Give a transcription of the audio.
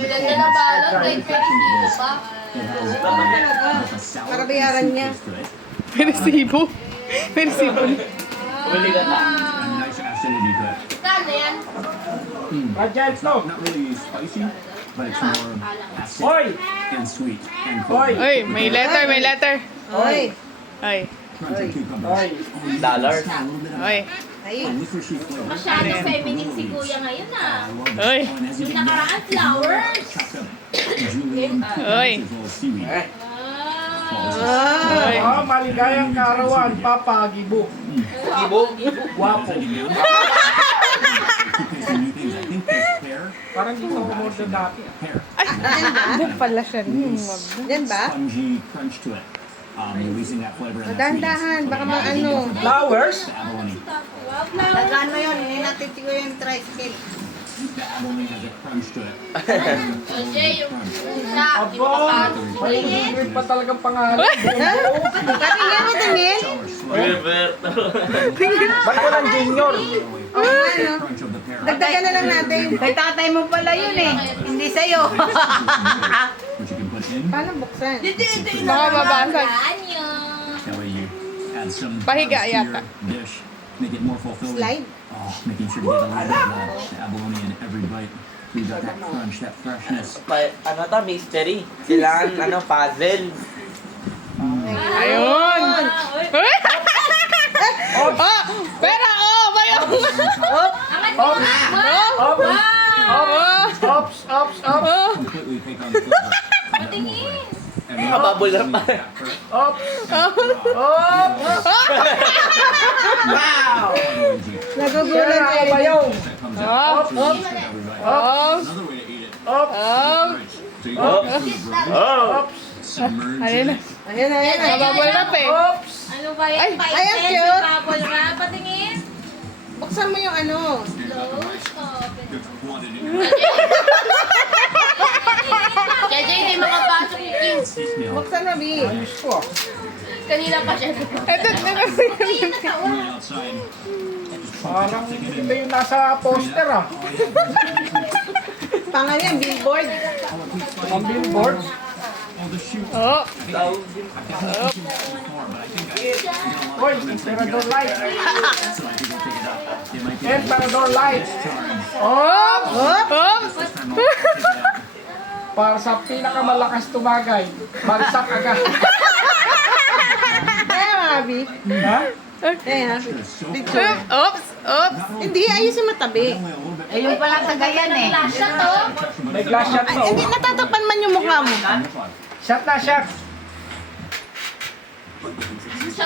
Ganda na balot, like Filipino pa. Para bayaran niya. May resibo. May resibo. Uli ka na. Nice acidity to it. Kano yan? Fragile to. Not really spicy, but it's more acid Hoy! and sweet and Hoy! Oy, may letter, may letter. Oy. Oy. crunchy cucumbers. Hoy! Dollar. A little bit of Oy. Ay. licorice flavor. Masyadong feminine si Kuya ngayon I ah. love it. Oy. Oh, and as you Yung can nakaraan, flowers. chopped up julienne Oy. as well as seaweed. Ah. Oy. Oh, maligayang kaarawan, Papa Gibo. Ibo. Guwapo. Tasting new things. I think this pear, Parang di ko umorder dati. pear, Doon pala siya. Yan ba? spongy crunch to it. Releasing that flavor and that Dahan-dahan, baka maano. Flowers? The abalone. Dagaan mo yun, hindi natin siguro yung tricycle. The abalone has a crunch to it. Jay, yung una, di Abo! makapasok. May ingrid pa talagang pangalan. Patingin mo, tingin. Sour sweet. Gilberto. Ba't ko ng junior? Oo nga, no? Crunch of the pear. Dagdagan na lang natin. Kay tatay mo pala yun eh. Hindi sa'yo. Which you can put in. Paano buksan? Baka mabasag. Anyo. That way you add some Pahiga herbs to yata. your dish. Make it more fulfilling. Slide. Oh, making sure to get a little bit of the abalone in every bite. So you got that crunch, that freshness. Ano to, mystery. Kailangan, puzzle. Ayun. Uy! Oh! Pero oh! Bayo! Angat mo nga. Oh! Ops! Oh! Ops! Ops! Ops! Oh! Completely take on the flavor. of that more. And you Mababol na also pa. use that for Ops! Ops! Wow! Nagugulat Kaya eh. ako ba yung? that comes Oh. out. So you use it every bite. Oh! Another way to eat it. Ops! Oh! Right. So you can get through the brine, Oh! Ops! submerge Ayun na. it. Ayan na, ayan na. Nababol na pa eh. Ops! Ano ba yan? Ay, Five ay, ang cents, cute. bubble wrap. Patingin. Buksan mo yung ano. Close. Open. Good quantity. Kaya Jay, hindi makapasok yung kids. Piecemeal. Buksan mo, Bi. Ayos ko ah. Kanina pa siya. Ito, ito. Kanina ka, Going outside. Parang ito yung nasa poster ah. Pangalan yan, billboard. Ang billboard. Oh, the shoot. Oh! Hoy, Emperador Light. So I think I'll pick it up. It might be Emperador Light. Oh! Oh! Para sa pinakamalakas tumagay. Bagsak agad. Kaya mga, Bi. Ha? Ayan. Picture. Oops! Oops! Hindi, ayusin mo tabi. Eh, yung pala tagayan eh. Siya to. May glass shot Ay, to. hindi, natatapan man yung mukha mo. Shot na shot.